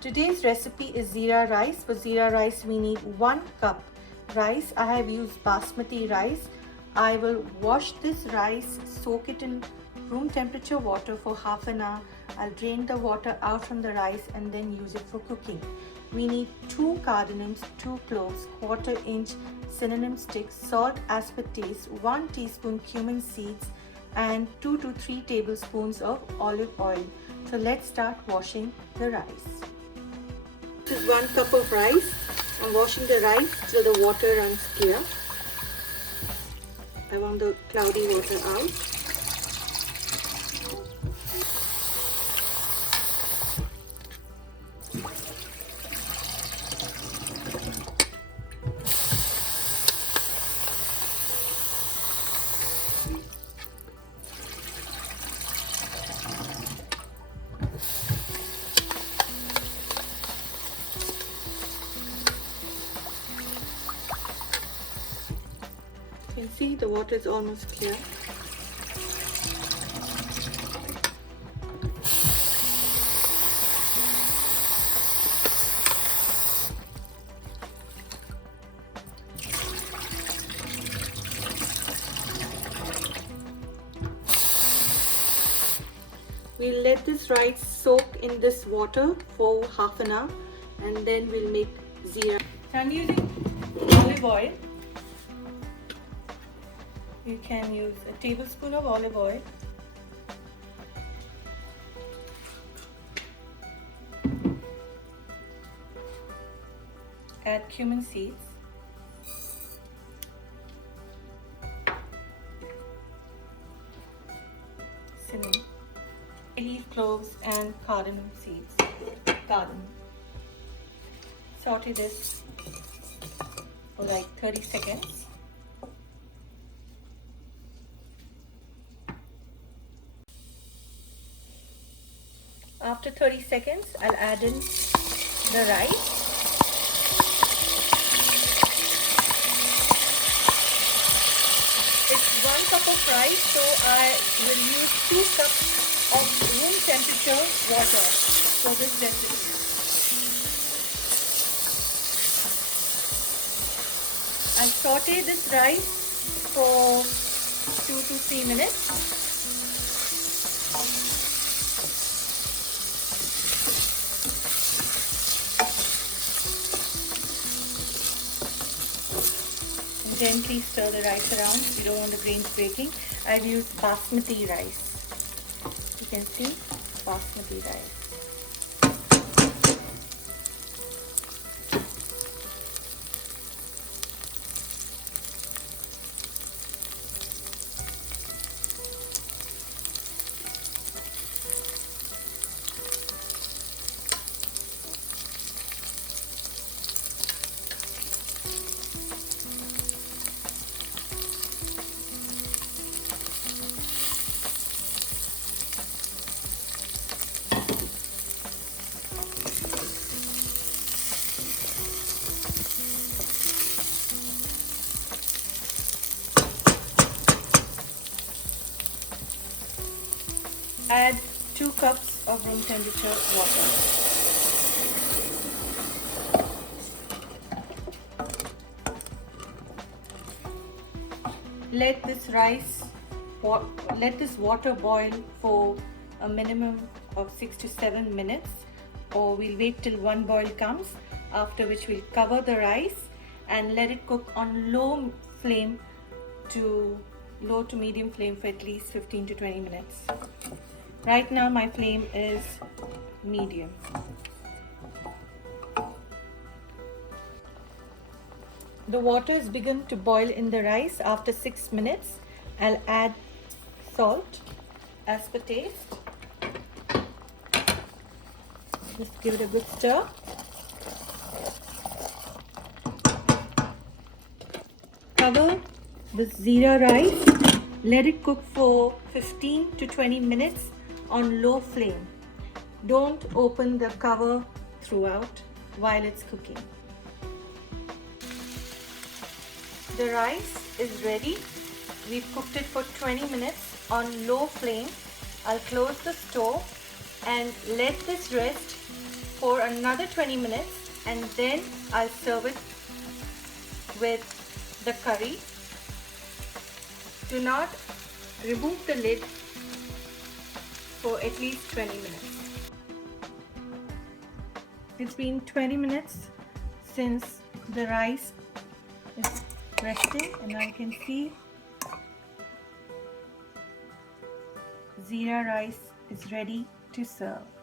Today's recipe is Zeera rice. For Zeera rice we need 1 cup rice. I have used Basmati rice. I will wash this rice, soak it in room temperature water for half an hour. I'll drain the water out from the rice and then use it for cooking. We need 2 cardamoms, 2 cloves, 1/4 inch cinnamon sticks, salt as per taste, 1 teaspoon cumin seeds and 2 to 3 tablespoons of olive oil. So let's start washing the rice. This is 1 cup of rice. I'm washing the rice till the water runs clear. I want the cloudy water out. You can see the water is almost clear. We'll let this rice soak in this water for half an hour and then we'll make Zeera. So I'm using olive oil. You can use a tablespoon of olive oil. Add cumin seeds. Cinnamon. Bayleaf, cloves and cardamom seeds. Cardamom. Saute this for like 30 seconds. After 30 seconds, I'll add in the rice. It's 1 cup of rice, so I will use 2 cups of room temperature water for this recipe. I'll saute this rice for 2 to 3 minutes. Gently stir the rice around. You don't want the grains breaking. I've used Basmati rice. You can see Basmati rice. Add 2 cups of room temperature water. Let this water boil for a minimum of 6 to 7 minutes, or we'll wait till 1 boil comes, after which we'll cover the rice and let it cook on low to medium flame for at least 15 to 20 minutes. Right now my flame is medium. The water has begun to boil in the rice. After 6 minutes, I'll add salt as per taste. Just give it a good stir. Cover the Zeera rice. Let it cook for 15 to 20 minutes on low flame. Don't open the cover throughout while it's cooking. The rice is ready. We've cooked it for 20 minutes on low flame. I'll close the stove and let this rest for another 20 minutes and then I'll serve it with the curry. Do not remove the lid for at least 20 minutes. It's been 20 minutes since the rice is resting, and now you can see Zeera rice is ready to serve.